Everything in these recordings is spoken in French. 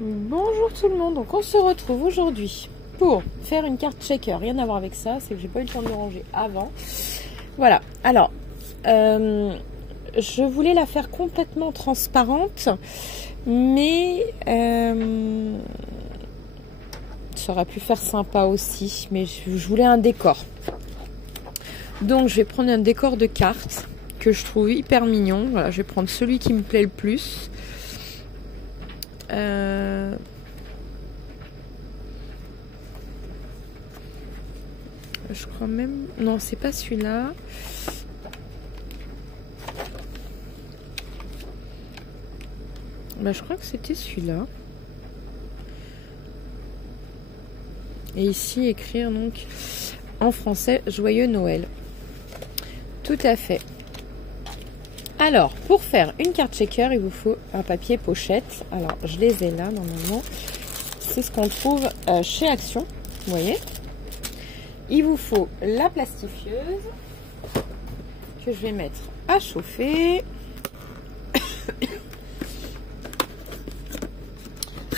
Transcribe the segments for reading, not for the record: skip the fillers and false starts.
Bonjour tout le monde, donc on se retrouve aujourd'hui pour faire une carte shaker. Rien à voir avec ça, c'est que j'ai pas eu le temps de le ranger avant. Voilà, alors je voulais la faire complètement transparente, mais ça aurait pu faire sympa aussi, mais je voulais un décor. Donc je vais prendre un décor de carte que je trouve hyper mignon. Voilà, je vais prendre celui qui me plaît le plus. Je crois même... Non, c'est pas celui-là. Bah, je crois que c'était celui-là. Et ici, écrire donc en français « Joyeux Noël ». Tout à fait. Alors, pour faire une carte shaker, il vous faut un papier pochette. Alors, je les ai là, normalement. C'est ce qu'on trouve chez Action. Vous voyez ? Il vous faut la plastifieuse que je vais mettre à chauffer.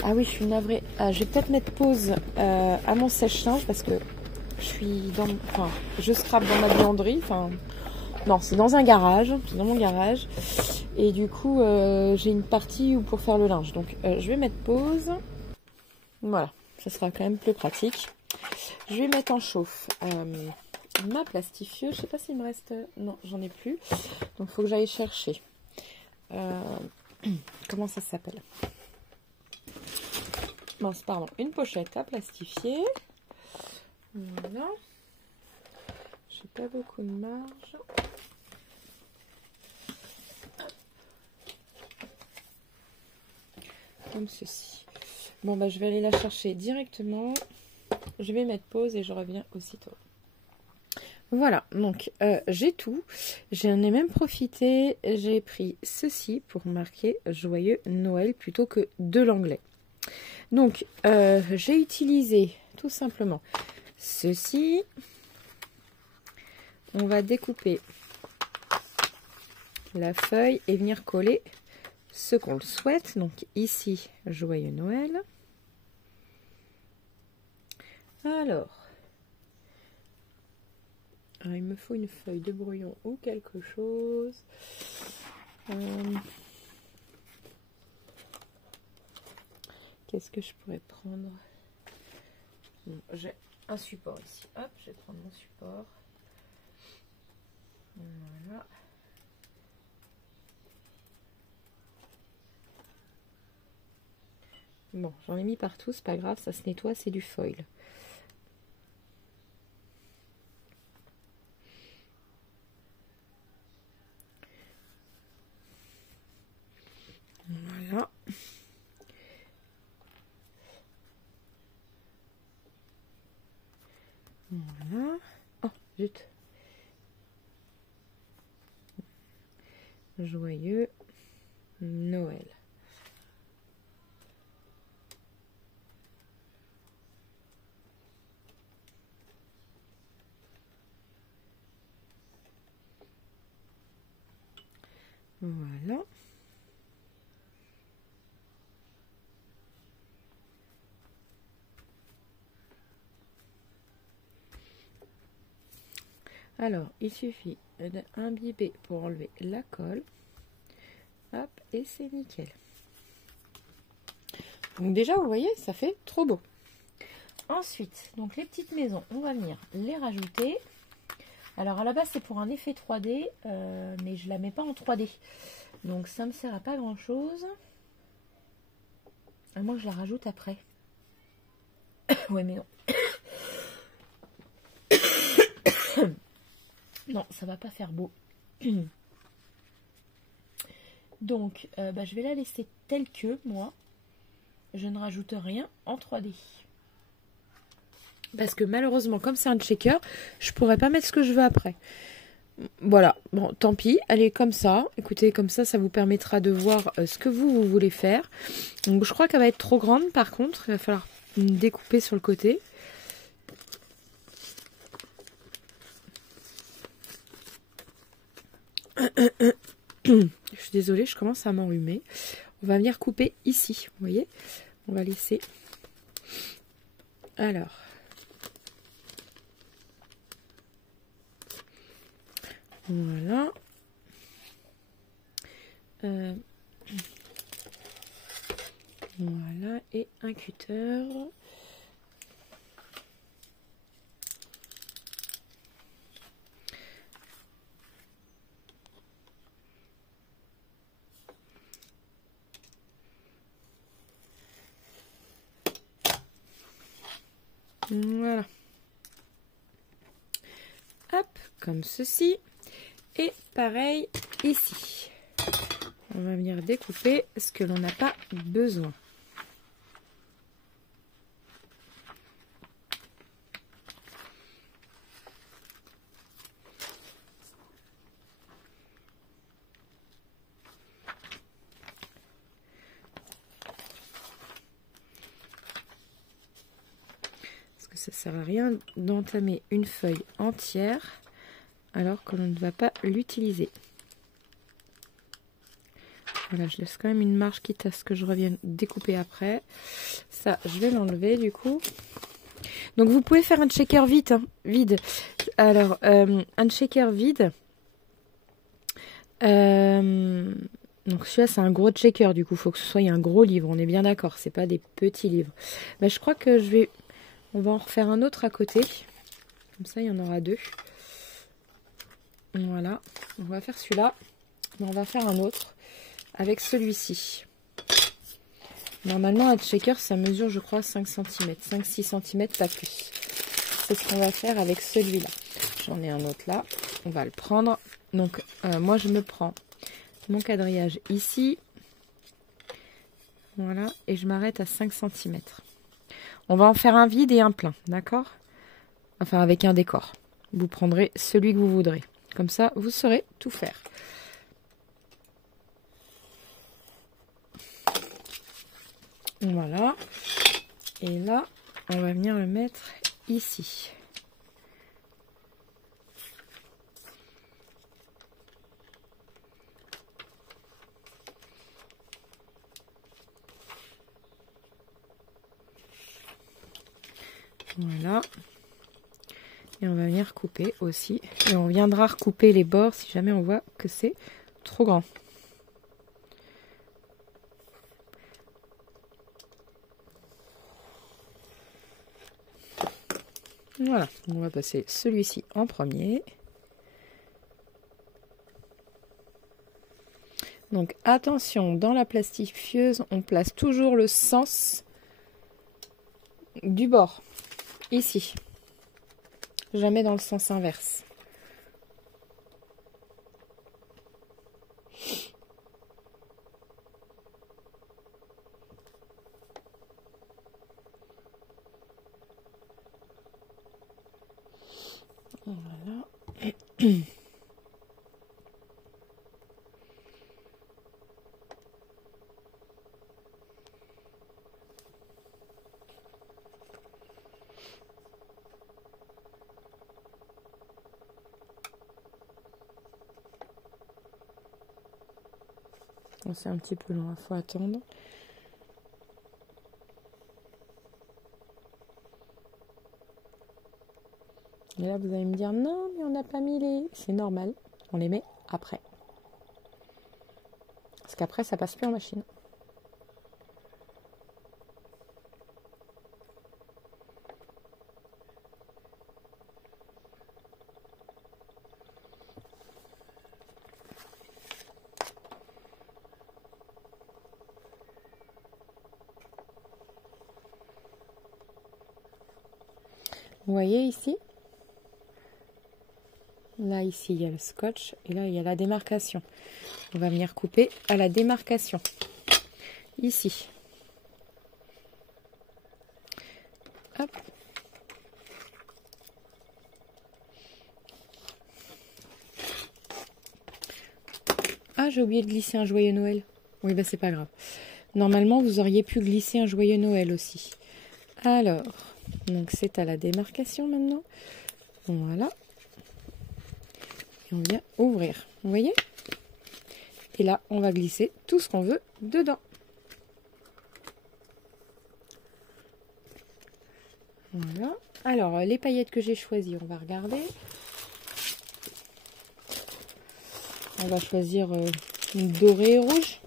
Ah oui, je suis navrée. Je vais peut-être mettre pause à mon sèche-linge parce que je scrape dans ma buanderie. Non, c'est dans un garage, c'est dans mon garage. Et du coup, j'ai une partie pour faire le linge. Donc, je vais mettre pause. Voilà, ça sera quand même plus pratique. Je vais mettre en chauffe ma plastifieuse. Je sais pas s'il me reste... Non, j'en ai plus. Donc, il faut que j'aille chercher. Comment ça s'appelle? Bon, pardon, une pochette à plastifier. Voilà. J'ai pas beaucoup de marge. Comme ceci. Bon, bah, je vais aller la chercher directement. Je vais mettre pause et je reviens aussitôt. Voilà, donc j'ai tout. J'en ai même profité. J'ai pris ceci pour marquer Joyeux Noël plutôt que de l'anglais. Donc, j'ai utilisé tout simplement ceci. On va découper la feuille et venir coller ce qu'on le souhaite. Donc ici, Joyeux Noël. Alors, il me faut une feuille de brouillon ou quelque chose. Qu'est-ce que je pourrais prendre? Bon, j'ai un support ici. Hop, je vais prendre mon support. Voilà. Bon, j'en ai mis partout, c'est pas grave, ça se nettoie, c'est du foil. Voilà. Voilà. Oh, zut. Joyeux Noël. Voilà. Alors, il suffit d'imbiber pour enlever la colle. Hop, et c'est nickel. Donc déjà, vous voyez, ça fait trop beau. Ensuite, donc les petites maisons, on va venir les rajouter. Alors à la base, c'est pour un effet 3D, mais je la mets pas en 3D. Donc ça me sert à pas grand chose. À moins que je la rajoute après. Ouais, mais non. Non, ça va pas faire beau. Donc, je vais la laisser telle que, moi. Je ne rajoute rien en 3D. Parce que malheureusement, comme c'est un shaker, je pourrais pas mettre ce que je veux après. Voilà, bon, tant pis, elle est comme ça. Écoutez, comme ça vous permettra de voir ce que vous voulez faire. Donc, je crois qu'elle va être trop grande, par contre. Il va falloir découper sur le côté. Je suis désolée, je commence à m'enrhumer. On va venir couper ici, vous voyez, On va laisser. Alors. Voilà. Voilà. Et un cutter. Voilà. Hop, comme ceci. Et pareil ici. On va venir découper ce que l'on n'a pas besoin. Parce que ça ne sert à rien d'entamer une feuille entière alors que l'on ne va pas l'utiliser. Voilà, je laisse quand même une marge quitte à ce que je revienne découper après. Ça, je vais l'enlever du coup. Donc vous pouvez faire un shaker vide. Hein, vide. Alors, un shaker vide. Donc celui-là, c'est un gros shaker du coup. Il faut que ce soit un gros livre. On est bien d'accord. C'est pas des petits livres. Ben, je crois que je vais... On va en refaire un autre à côté. Comme ça, il y en aura deux. Voilà. On va faire celui-là. On va faire un autre. Avec celui-ci. Normalement, un shaker, ça mesure, je crois, 5 cm. 5-6 cm, pas plus. C'est ce qu'on va faire avec celui-là. J'en ai un autre là. On va le prendre. Donc, moi, je me prends mon quadrillage ici. Voilà. Et je m'arrête à 5 cm. On va en faire un vide et un plein. D'accord? Enfin, avec un décor. Vous prendrez celui que vous voudrez. Comme ça, vous saurez tout faire. Voilà. Et là, on va venir le mettre ici. Voilà. Et on va venir couper aussi. Et on viendra recouper les bords si jamais on voit que c'est trop grand. Voilà, on va passer celui-ci en premier. Donc attention, dans la plastifieuse, on place toujours le sens du bord, ici. Jamais dans le sens inverse. Voilà. Bon, c'est un petit peu long, il faut attendre. Et là, vous allez me dire, non, mais on n'a pas mis les... C'est normal, on les met après. Parce qu'après, ça passe plus en machine. Vous voyez ici? Là, ici, il y a le scotch et là, il y a la démarcation. On va venir couper à la démarcation. Ici. Hop. Ah, j'ai oublié de glisser un joyeux Noël. Oui, bah c'est pas grave. Normalement, vous auriez pu glisser un joyeux Noël aussi. Alors, donc c'est à la démarcation maintenant. Voilà. Et on vient ouvrir. Vous voyez? Et là, on va glisser tout ce qu'on veut dedans. Voilà. Alors, les paillettes que j'ai choisies, on va regarder. On va choisir une dorée et rouge.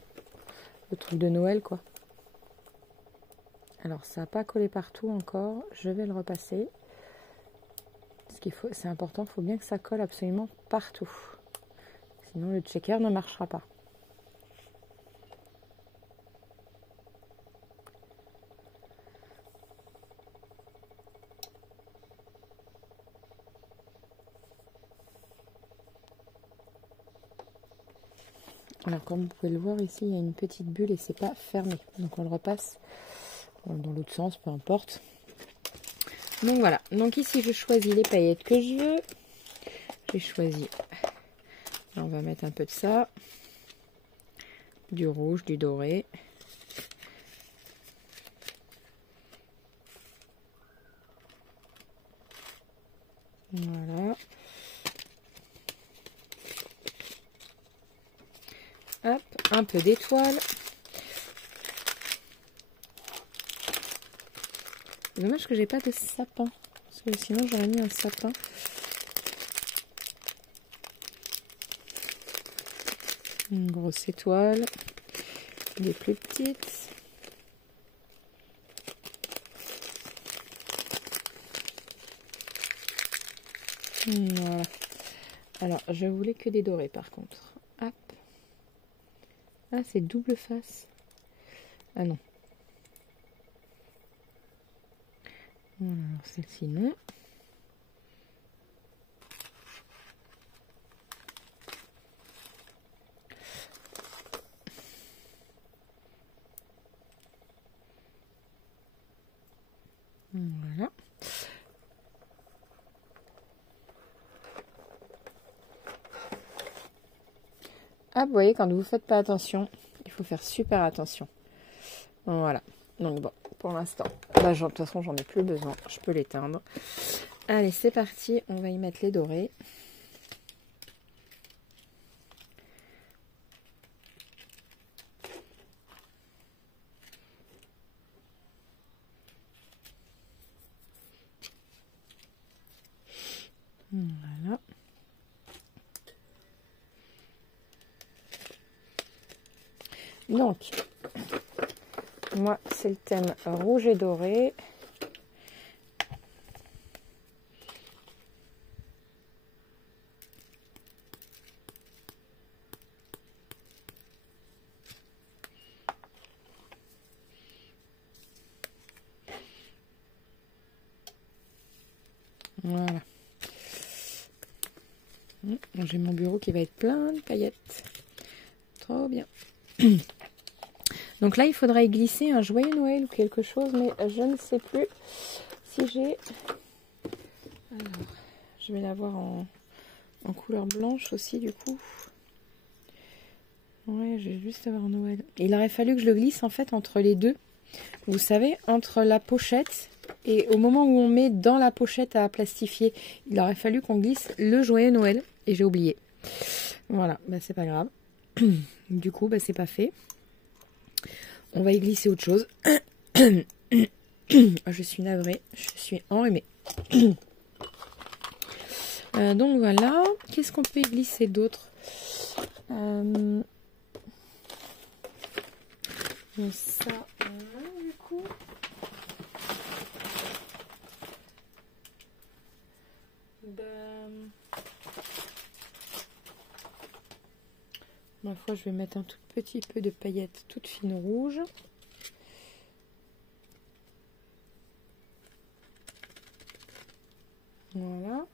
Le truc de Noël, quoi. Alors, ça n'a pas collé partout encore. Je vais le repasser. Ce qu'il faut, c'est important, il faut bien que ça colle absolument partout. Sinon, le checker ne marchera pas. Alors, comme vous pouvez le voir ici, il y a une petite bulle et c'est pas fermé. Donc, on le repasse dans l'autre sens, peu importe. Donc, voilà. Donc, ici, je choisis les paillettes que je veux. J'ai choisi. Là, on va mettre un peu de ça. Du rouge, du doré. Voilà. Hop, un peu d'étoile. C'est dommage que j'ai pas de sapin. Parce que sinon j'aurais mis un sapin. Une grosse étoile. Des plus petites. Voilà. Alors, je voulais que des dorés par contre. Hop. Ah, c'est double face. Ah non. Voilà, alors celle-ci non. Voilà. Ah, vous voyez, quand vous faites pas attention, il faut faire super attention. Voilà. Donc bon, pour l'instant, bah, de toute façon, j'en ai plus besoin. Je peux l'éteindre. Allez, c'est parti. On va y mettre les dorés. Voilà. Donc, moi, c'est le thème rouge et doré. Voilà. J'ai mon bureau qui va être plein de paillettes. Trop bien. Donc là, il faudra y glisser un joyeux Noël ou quelque chose, mais je ne sais plus si j'ai... Alors, je vais l'avoir en couleur blanche aussi, du coup. Ouais, je vais juste avoir Noël. Il aurait fallu que je le glisse, en fait, entre les deux. Vous savez, entre la pochette et au moment où on met dans la pochette à plastifier, il aurait fallu qu'on glisse le joyeux Noël. Et j'ai oublié. Voilà, bah c'est pas grave. Du coup, bah c'est pas fait. On va y glisser autre chose. Je suis navrée, je suis enrhumée. Donc voilà. Qu'est-ce qu'on peut y glisser d'autre? Ça, du coup. Ma foi, je vais mettre un tout petit peu de paillettes toutes fines rouges. Voilà.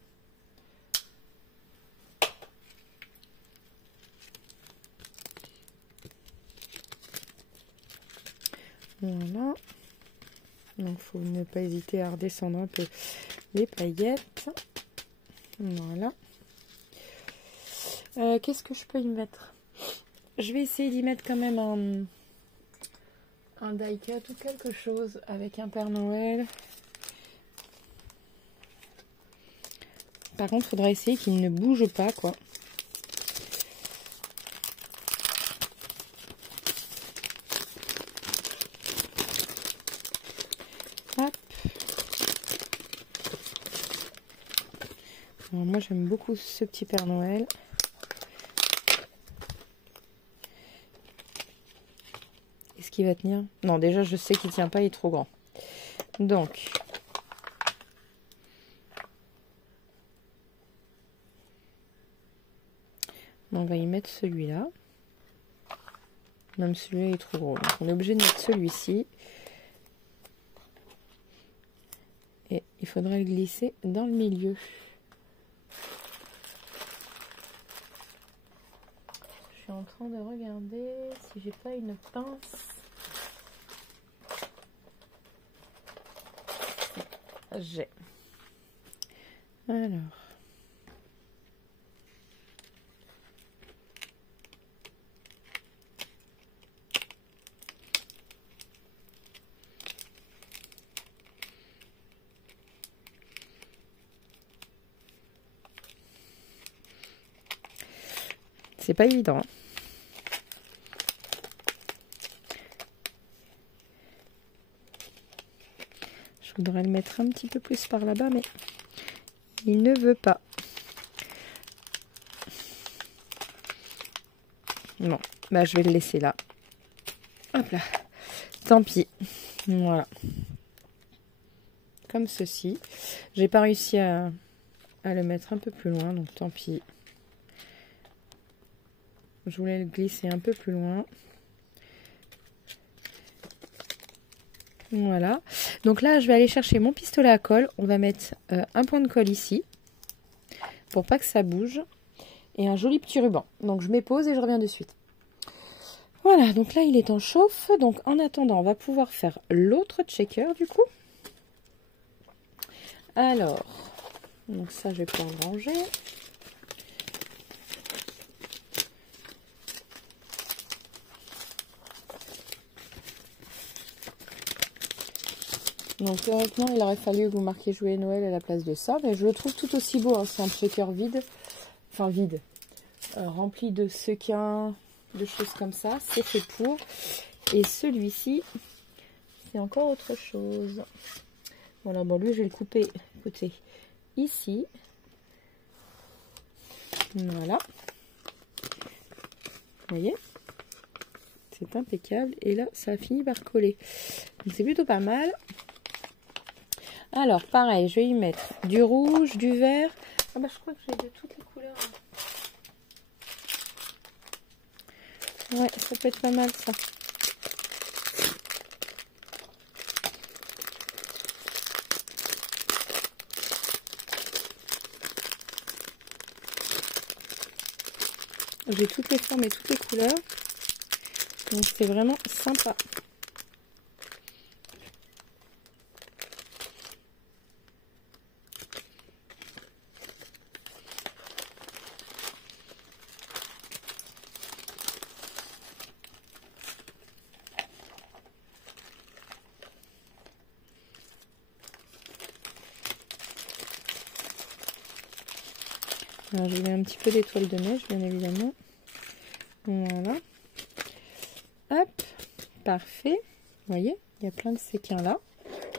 Voilà. Donc, il faut ne pas hésiter à redescendre un peu les paillettes. Voilà. Qu'est-ce que je peux y mettre? Je vais essayer d'y mettre quand même un die cut ou quelque chose avec un Père Noël. Par contre, il faudra essayer qu'il ne bouge pas, quoi. Hop. Alors, moi, j'aime beaucoup ce petit Père Noël. Est-ce qu'il va tenir? Non, déjà, je sais qu'il tient pas, il est trop grand. Donc, on va y mettre celui-là. Même celui-là est trop gros. Donc, on est obligé de mettre celui-ci. Et il faudra le glisser dans le milieu. Je suis en train de regarder si j'ai pas une pince. J'ai. Alors. C'est pas évident. Je voudrais le mettre un petit peu plus par là-bas, mais il ne veut pas. Bon, bah je vais le laisser là. Hop là. Tant pis. Voilà. Comme ceci. J'ai pas réussi à le mettre un peu plus loin, donc tant pis. Je voulais le glisser un peu plus loin. Voilà. Donc là, je vais aller chercher mon pistolet à colle. On va mettre un point de colle ici. Pour pas que ça bouge. Et un joli petit ruban. Donc je mets pause et je reviens de suite. Voilà, donc là, il est en chauffe. Donc en attendant, on va pouvoir faire l'autre checker du coup. Alors, donc ça, je vais pouvoir le ranger. Donc théoriquement, il aurait fallu que vous marquiez Joyeux Noël à la place de ça. Mais je le trouve tout aussi beau. Hein. C'est un checker vide. Enfin vide. Rempli de sequins, de choses comme ça. C'est fait pour. Et celui-ci, c'est encore autre chose. Voilà, bon lui, je vais le couper, écoutez, ici. Voilà. Vous voyez? C'est impeccable. Et là, ça a fini par coller. Donc c'est plutôt pas mal. Alors, pareil, je vais y mettre du rouge, du vert. Ah bah, je crois que j'ai de toutes les couleurs. Ouais, ça peut être pas mal, ça. J'ai toutes les formes et toutes les couleurs. Donc, c'est vraiment sympa. Alors, je mets un petit peu d'étoile de neige, bien évidemment. Voilà. Hop. Parfait. Vous voyez, il y a plein de séquins là.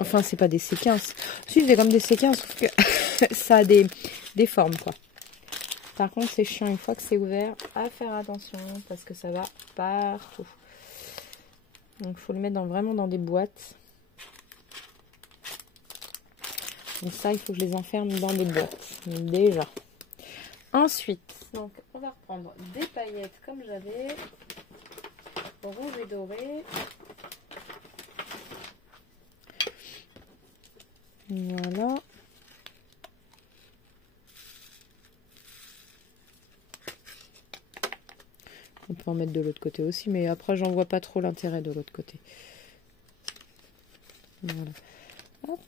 Enfin, c'est pas des séquins. Si, c'est comme des séquins, sauf que ça a des formes, quoi. Par contre, c'est chiant une fois que c'est ouvert. À faire attention, parce que ça va partout. Donc, il faut le mettre vraiment dans des boîtes. Donc ça, il faut que je les enferme dans des boîtes. Déjà. Ensuite, donc, on va reprendre des paillettes comme j'avais. Rouge et doré. Voilà. On peut en mettre de l'autre côté aussi, mais après, j'en vois pas trop l'intérêt de l'autre côté. Voilà. Hop.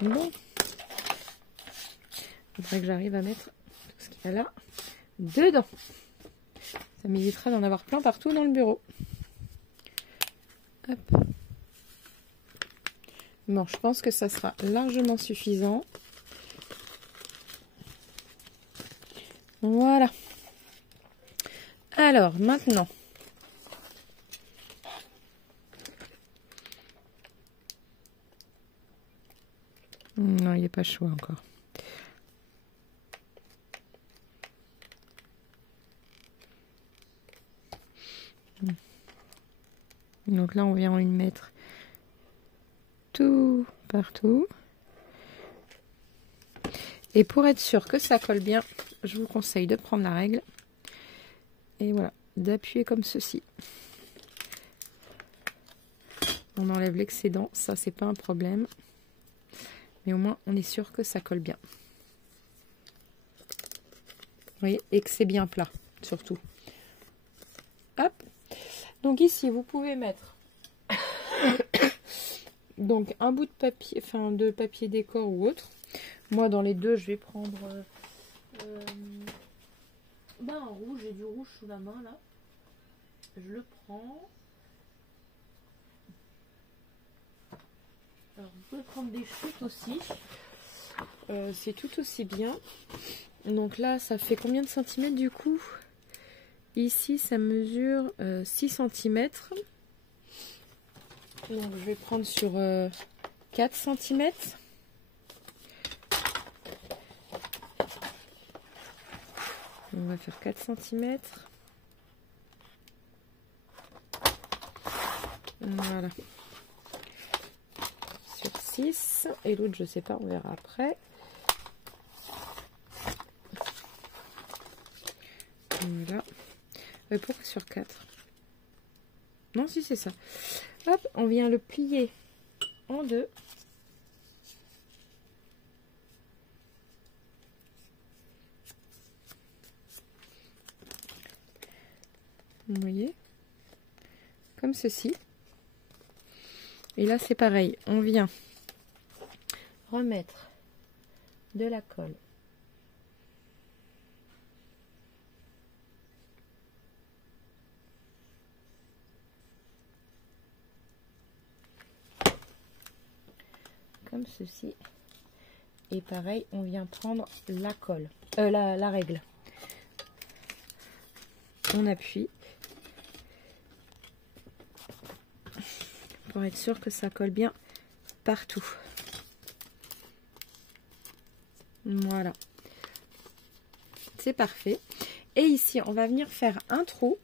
Bon. Il faudrait que j'arrive à mettre tout ce qu'il y a là dedans. Ça m'évitera d'en avoir plein partout dans le bureau. Hop. Bon, je pense que ça sera largement suffisant. Voilà. Alors, maintenant. Non, il n'est pas chaud encore. Donc là, on vient en y mettre tout partout. Et pour être sûr que ça colle bien, je vous conseille de prendre la règle. Et voilà, d'appuyer comme ceci. On enlève l'excédent, ça c'est pas un problème. Mais au moins, on est sûr que ça colle bien. Vous voyez, et que c'est bien plat, surtout. Hop. Donc ici, vous pouvez mettre donc un bout de papier, enfin de papier décor ou autre. Moi, dans les deux, je vais prendre un rouge. J'ai du rouge sous la main là. Je le prends. Alors, vous pouvez prendre des chutes aussi. C'est tout aussi bien. Donc là, ça fait combien de centimètres du coup? Ici, ça mesure 6 cm. Donc, je vais prendre sur 4 cm. On va faire 4 cm. Voilà. Sur 6. Et l'autre, je sais pas, on verra après. Voilà. Pourquoi sur 4? Non, si c'est ça. Hop, on vient le plier en deux. Vous voyez? Comme ceci. Et là, c'est pareil. On vient remettre de la colle. Comme ceci. Et pareil, on vient prendre la colle, la règle. On appuie pour être sûr que ça colle bien partout. Voilà. C'est parfait. Et ici, on va venir faire un trou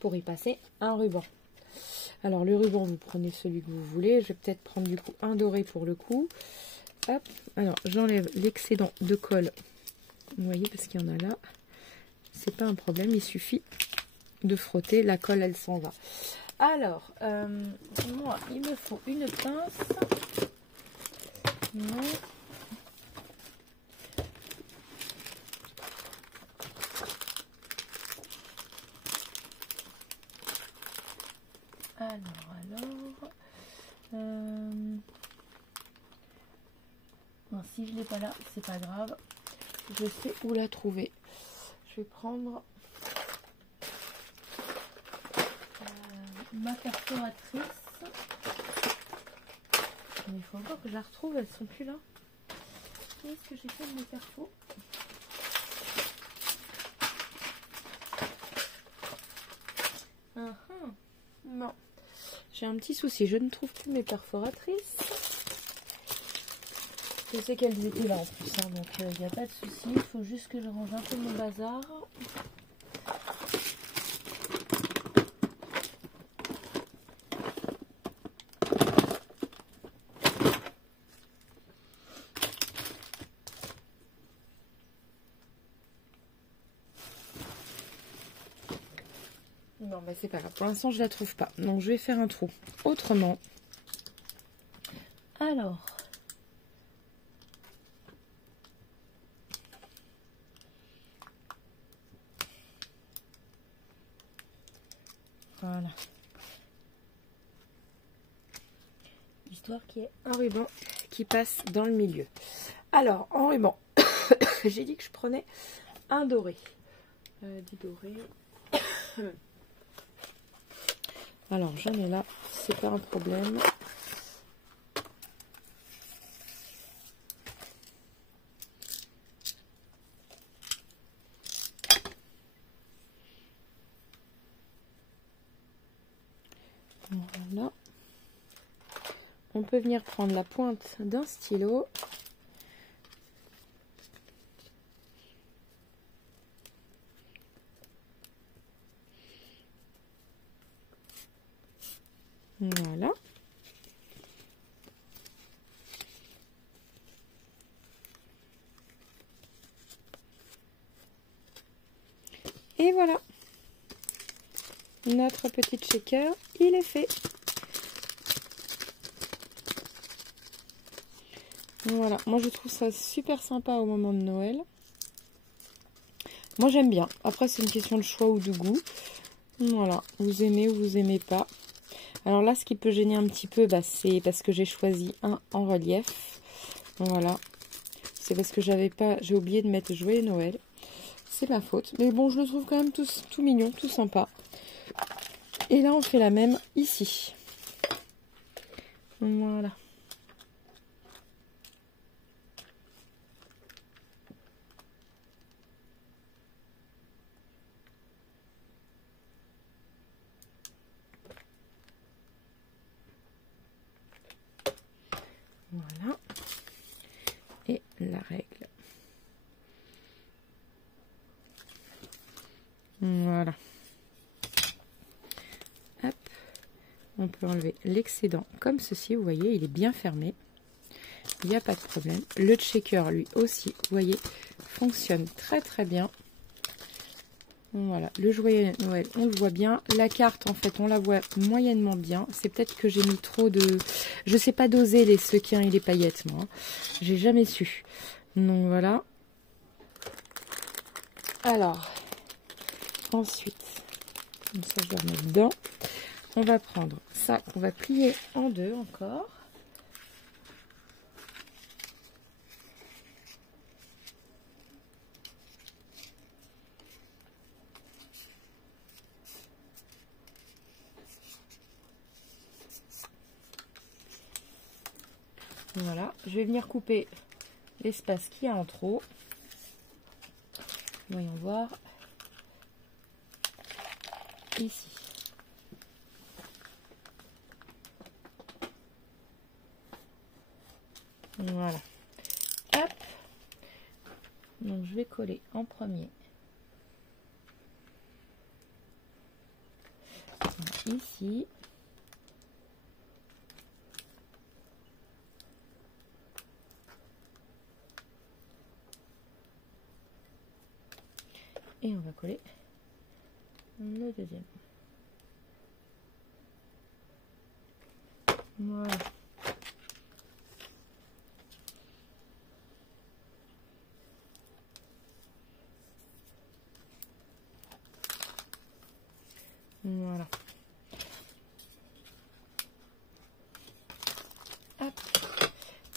pour y passer un ruban. Alors le ruban, vous prenez celui que vous voulez. Je vais peut-être prendre du coup un doré pour le coup. Hop. Alors j'enlève l'excédent de colle. Vous voyez, parce qu'il y en a là. C'est pas un problème, il suffit de frotter. La colle, elle s'en va. Alors, moi, il me faut une pince. Non. Non, si je l'ai pas là, c'est pas grave. Je sais où la trouver. Je vais prendre ma perforatrice. Mais il faut encore que je la retrouve, elles sont plus là. Qu'est-ce que j'ai fait de mes perfos? Non. J'ai un petit souci, je ne trouve plus mes perforatrices. Je sais qu'elles étaient là en plus, hein, donc il n'y a pas de souci. Il faut juste que je range un peu mon bazar. Non, mais c'est pas grave. Pour l'instant, je la trouve pas. Donc, je vais faire un trou autrement. Alors. Voilà. Histoire qu'il y ait un ruban qui passe dans le milieu. Alors, en ruban, j'ai dit que je prenais un doré. Du doré. Alors, j'en ai là, c'est pas un problème. Voilà. On peut venir prendre la pointe d'un stylo. Voilà. Et voilà. Notre petit shaker, il est fait. Voilà, moi je trouve ça super sympa au moment de Noël. Moi j'aime bien. Après c'est une question de choix ou de goût. Voilà, vous aimez ou vous aimez pas. Alors là ce qui peut gêner un petit peu, c'est parce que j'ai choisi un en relief. Voilà. C'est parce que j'ai oublié de mettre Joyeux Noël. C'est ma faute. Mais bon, je le trouve quand même tout mignon, tout sympa. Et là on fait la même ici. Voilà. Voilà. Et la règle. Voilà. Hop. On peut enlever l'excédent comme ceci. Vous voyez, il est bien fermé. Il n'y a pas de problème. Le shaker, lui aussi, vous voyez, fonctionne très très bien. Voilà, le Joyeux Noël, on le voit bien. La carte, en fait, on la voit moyennement bien. C'est peut-être que j'ai mis trop de... Je sais pas doser les sequins et les paillettes, moi. J'ai jamais su. Donc, voilà. Alors, ensuite, comme ça, je vais remettre dedans. On va prendre ça, qu'on va plier en deux encore. Voilà, je vais venir couper l'espace qu'il y a en trop. Voyons voir. Ici. Voilà. Hop. Donc je vais coller en premier. Voilà, ici. Et on va coller le deuxième. Voilà. Voilà. Hop.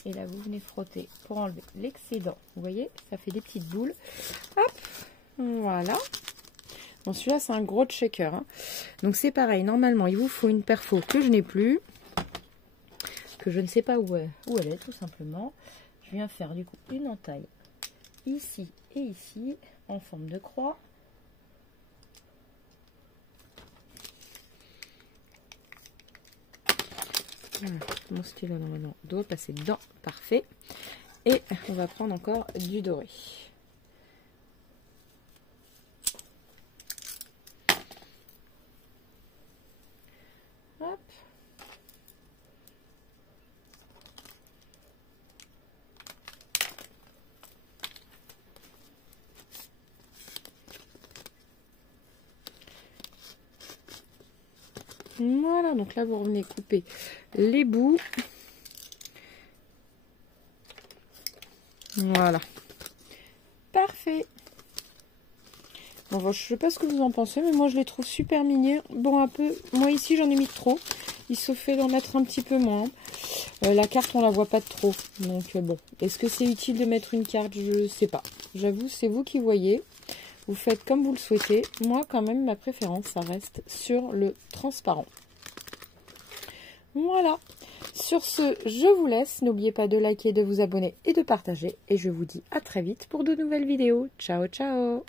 Et là, vous venez frotter pour enlever l'excédent. Vous voyez, ça fait des petites boules. Hop. Voilà. Bon, celui-là, c'est un gros shaker. Hein. Donc, c'est pareil. Normalement, il vous faut une perfo que je n'ai plus. Que je ne sais pas où elle est, tout simplement. Je viens faire, du coup, une entaille ici et ici, en forme de croix. Voilà. Mon stylo, normalement, doit passer dedans. Parfait. Et on va prendre encore du doré. Hop. Voilà, donc là vous revenez couper les bouts. Voilà. Parfait. Bon, je sais pas ce que vous en pensez, mais moi je les trouve super mignons. Bon, un peu, moi ici j'en ai mis trop. Il se fait d'en mettre un petit peu moins. La carte on la voit pas de trop. Donc bon, est-ce que c'est utile de mettre une carte? Je sais pas. J'avoue, c'est vous qui voyez. Vous faites comme vous le souhaitez. Moi quand même, ma préférence, ça reste sur le transparent. Voilà. Sur ce, je vous laisse. N'oubliez pas de liker, de vous abonner et de partager. Et je vous dis à très vite pour de nouvelles vidéos. Ciao, ciao!